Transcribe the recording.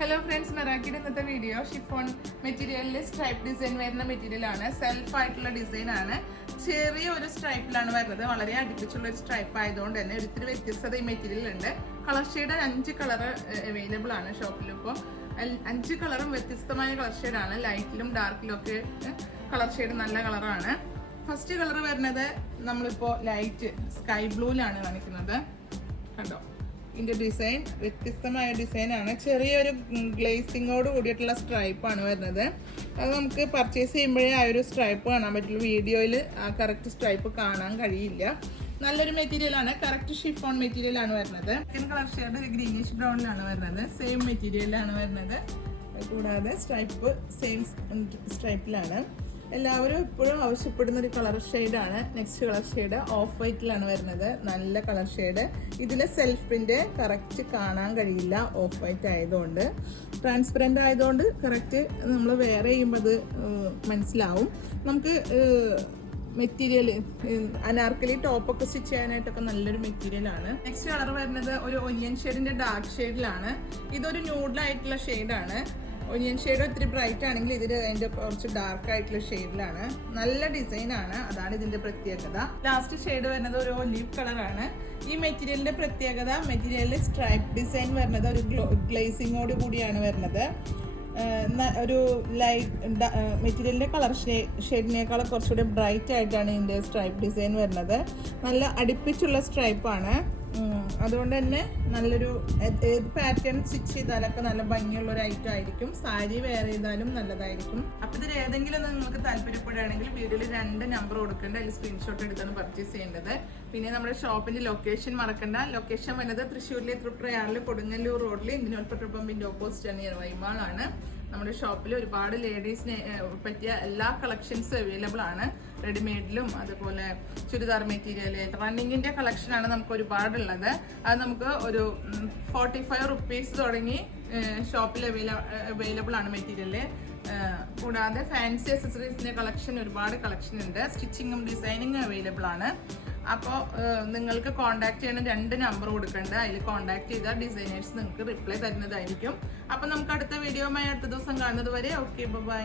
Hello friends, മെറാക്കിയുടെ ഇന്നത്തെ video chiffon മെറ്റീരിയലിൽ stripe design വരുന്ന മെറ്റീരിയലാണ്. സെൽഫായിട്ടുള്ള ഡിസൈനാണ്. ചെറിയ ഒരു സ്ട്രൈപ്പിലാണ് വരുന്നത്. വളരെ അടുപ്പിച്ചുള്ള ഒരു സ്ട്രൈപ്പ് ആയതുകൊണ്ട് തന്നെ ഒരിത്തിരി വ്യത്യസ്തത ഈ മെറ്റീരിയലുണ്ട്. കളർ ഷെയ്ഡ് 5 കളർ അവൈലബിൾ ആണ് ഷോപ്പിൽ. ഇപ്പോൾ 5 കളറും വ്യത്യസ്തമായ കളർ ഷെയ്ഡാണ്. ലൈറ്റിലും ഡാർക്കിലും ഒക്കെ കളർ ഷെയ്ഡ് നല്ല കളറാണ്. ഫസ്റ്റ് കളർ വരുന്നത് നമ്മളിപ്പോൾ ലൈറ്റ് സ്കൈ ബ്ലൂവിലാണ് കാണിക്കുന്നത്. കണ്ടോ, ഇതിൻ്റെ ഡിസൈൻ വ്യത്യസ്തമായ ഡിസൈനാണ്. ചെറിയൊരു ഗ്ലേസിങ്ങോട് കൂടിയിട്ടുള്ള സ്ട്രൈപ്പാണ് വരുന്നത്. അത് നമുക്ക് പർച്ചേസ് ചെയ്യുമ്പോഴേ ആ ഒരു സ്ട്രൈപ്പ് കാണാൻ പറ്റുള്ളൂ. വീഡിയോയിൽ ആ കറക്റ്റ് സ്ട്രൈപ്പ് കാണാൻ കഴിയില്ല. നല്ലൊരു മെറ്റീരിയലാണ്. കറക്റ്റ് ഷിഫോൺ മെറ്റീരിയലാണ് വരുന്നത്. സെക്കൻഡ് കളർ ഷെയ്ഡ് ഗ്രീനിഷ് ബ്രൗണിലാണ് വരുന്നത്. സെയിം മെറ്റീരിയലാണ് വരുന്നത്. കൂടാതെ സ്ട്രൈപ്പ് സെയിം സ്ട്രൈപ്പിലാണ്. എല്ലാവരും എപ്പോഴും ആവശ്യപ്പെടുന്ന ഒരു കളർ ഷെയ്ഡാണ്. നെക്സ്റ്റ് കളർ ഷെയ്ഡ് ഓഫ് വൈറ്റിലാണ് വരുന്നത്. നല്ല കളർ ഷെയ്ഡ്. ഇതിലെ സെൽഫ് പ്രിന്റ് കറക്റ്റ് കാണാൻ കഴിയില്ല, ഓഫ് വൈറ്റ് ആയതുകൊണ്ട്. ട്രാൻസ്പെറൻ്റ് ആയതുകൊണ്ട് കറക്റ്റ് നമ്മൾ വെയർ ചെയ്യുമ്പോൾ അത് മനസ്സിലാവും. നമുക്ക് മെറ്റീരിയൽ അനാർക്കലി ടോപ്പൊക്കെ സ്റ്റിച്ച് ചെയ്യാനായിട്ടൊക്കെ നല്ലൊരു മെറ്റീരിയലാണ്. നെക്സ്റ്റ് കളർ വരുന്നത് ഒരു ഒനിയൻ ഷെയ്ഡിൻ്റെ ഡാർക്ക് ഷെയ്ഡിലാണ്. ഇതൊരു ന്യൂഡിലായിട്ടുള്ള ഷെയ്ഡാണ്. ഒനിയൻ ഷെയ്ഡ് ഒത്തിരി ബ്രൈറ്റ് ആണെങ്കിൽ ഇതിൽ അതിൻ്റെ കുറച്ച് ഡാർക്ക് ആയിട്ടുള്ള ഷെയ്ഡിലാണ്. നല്ല ഡിസൈനാണ്, അതാണ് ഇതിൻ്റെ പ്രത്യേകത. ലാസ്റ്റ് ഷെയ്ഡ് വരുന്നത് ഒരു ഒലീവ് കളറാണ്. ഈ മെറ്റീരിയലിൻ്റെ പ്രത്യേകത, മെറ്റീരിയലിൽ സ്ട്രൈപ്പ് ഡിസൈൻ വരുന്നത് ഒരു ഗ്ലേസിങ്ങോട് കൂടിയാണ് വരുന്നത്. ഒരു ലൈറ്റ് മെറ്റീരിയലിൻ്റെ കളർ ഷെയ്ഡിനേക്കാൾ കുറച്ചുകൂടി ബ്രൈറ്റ് ആയിട്ടാണ് ഇതിൻ്റെ സ്ട്രൈപ്പ് ഡിസൈൻ വരുന്നത്. നല്ല അടുപ്പിച്ചുള്ള സ്ട്രൈപ്പാണ്. അതുകൊണ്ട് തന്നെ നല്ലൊരു ഏത് പാറ്റേൺ സ്റ്റിച്ച് ചെയ്താലൊക്കെ നല്ല ഭംഗിയുള്ള ഒരു ഐറ്റം ആയിരിക്കും. സാരി വെയർ ചെയ്താലും നല്ലതായിരിക്കും. അപ്പോൾ ഇതിൽ ഏതെങ്കിലും നിങ്ങൾക്ക് താല്പര്യപ്പെടുകയാണെങ്കിൽ വീഡിയോയിൽ 2 നമ്പർ കൊടുക്കേണ്ട, അതിൽ സ്ക്രീൻഷോട്ട് എടുത്താണ് പർച്ചേസ് ചെയ്യേണ്ടത്. പിന്നെ നമ്മുടെ ഷോപ്പിൻ്റെ ലൊക്കേഷൻ മറക്കണ്ട. ലൊക്കേഷൻ വരുന്നത് തൃശ്ശൂരിലെ തൃപ്രയാറിൽ കൊടുങ്ങല്ലൂർ റോഡിൽ ഇന്ത്യൻ പെട്രോൾ പമ്പിൻ്റെ ഓപ്പോസിറ്റ് നിയർ വൈമാളാണ്. നമ്മുടെ ഷോപ്പിൽ ഒരുപാട് ലേഡീസിന് പറ്റിയ എല്ലാ കളക്ഷൻസും അവൈലബിൾ ആണ്. റെഡിമെയ്ഡിലും അതുപോലെ ചുരിദാർ മെറ്റീരിയൽ, റണ്ണിങ്ങിൻ്റെ കളക്ഷനാണ് നമുക്ക് ഒരുപാടുള്ളത്. അത് നമുക്ക് ഒരു 45 റുപ്പീസ് തുടങ്ങി ഷോപ്പിൽ അവൈലബിൾ ആണ് മെറ്റീരിയൽ. കൂടാതെ ഫാൻസി അക്സസറീസിൻ്റെ കളക്ഷൻ ഒരുപാട് കളക്ഷൻ ഉണ്ട്. സ്റ്റിച്ചിങ്ങും ഡിസൈനിങ്ങും അവൈലബിൾ ആണ്. അപ്പോൾ നിങ്ങൾക്ക് കോൺടാക്ട് ചെയ്യണം. 2 നമ്പർ കൊടുക്കേണ്ടത്. അതിൽ കോൺടാക്ട് ചെയ്താൽ ഡിസൈനേഴ്സ് നിങ്ങൾക്ക് റിപ്ലൈ തരുന്നതായിരിക്കും. അപ്പോൾ നമുക്ക് അടുത്ത വീഡിയോയുമായി അടുത്ത ദിവസം കാണുന്നത് വരെ ഓക്കെ, ബൈ.